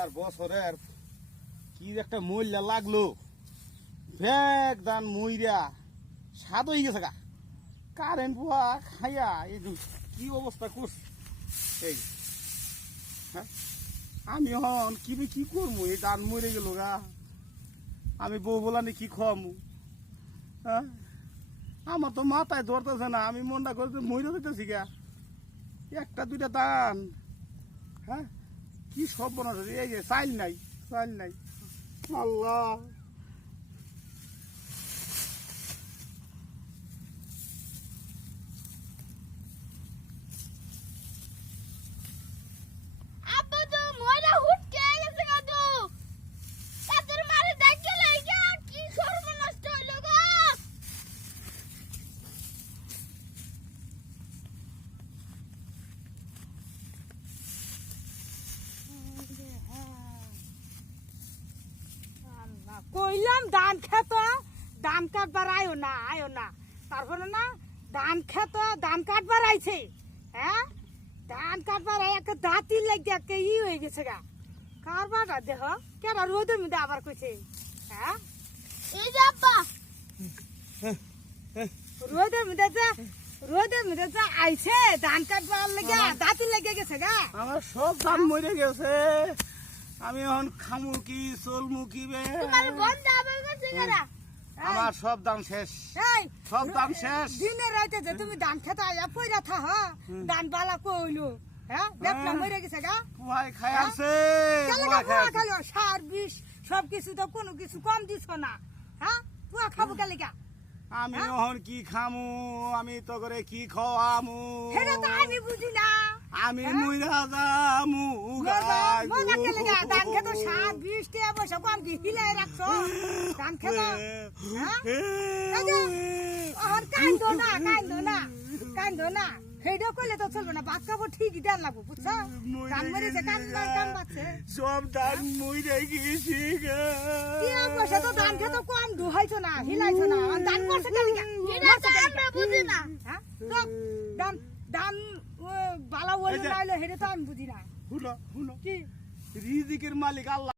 এবার বছরের কি একটা মূল্য লাগলো ব্যাগ দান মইরা স্বাদ হয়ে গেছে গা কারেন্ট পোয়া খাইয়া এই কি অবস্থা করছে এই হ্যাঁ আমি হন কি করবো এই দান মরে গেল গা আমি বউ বলানি কি খাওয়ামু হ্যাঁ আমার তো মাথায় ধরতেছে না আমি মনটা করতে মরে দিতেছি গা একটা দুইটা দান হ্যাঁ কি সব বানাচ্ছে এই যে চাইল নাই আল্লাহ কইলাম ধান খেত ধান কাটবার আয়ো না তারপরে না ধান খেত ধান কাটবার আইছে হ্যাঁ ধান কাটবার একটা দাঁতি লেগে একটা হয়ে গেছে গা কারবারটা দেখ কেন রোদের মধ্যে আবার কইছে হ্যাঁ এই যে আব্বা রোদের মধ্যে যা আইছে ধান কাটবার লেগে দাঁতি লেগে গেছে গা আমার সব ধান মরে গেছে আমি এখন খামু কি চলমু কি বে আমার সব দাম শেষ সব দাম শেষ দিনে রাইতে যে তুমি ধান খেতে আয়া পয়রা থা ধান বালা কইলো হ্যাঁ দেখলাম মরে গেছে গা পুয়াই খাই আছে খালো সার বিষ সব কিছু তো কোনো কিছু কম দিছ না হ্যাঁ পুয়া খাবো কালে গা আমি এখন কি খামু আমি তো করে কি খাওয়ামু সেটা তো আমি বুঝি না আমি মুইরা যামু মজা কেলে গা ধান খেতে সার বিষ তে বসে কম দি হিলাই রাখছো ধান খেতে আর কান্দো না সেইটা কইলে তো চলবে না বাদ খাবো ঠিকই দেন লাগবো বুঝছো ধান মরেছে কান বাচ্ছে সব ধান মরে গেছি গা বসে তো ধান খেতে কম দুহাইছো না হিলাইছো না ধান করছে কালি আমরা বুঝি না হ্যাঁ ধান বালা ওই নাইলো হেরে তো আমি বুঝি না হুলো কি রিজিকের মালিক আল্লাহ।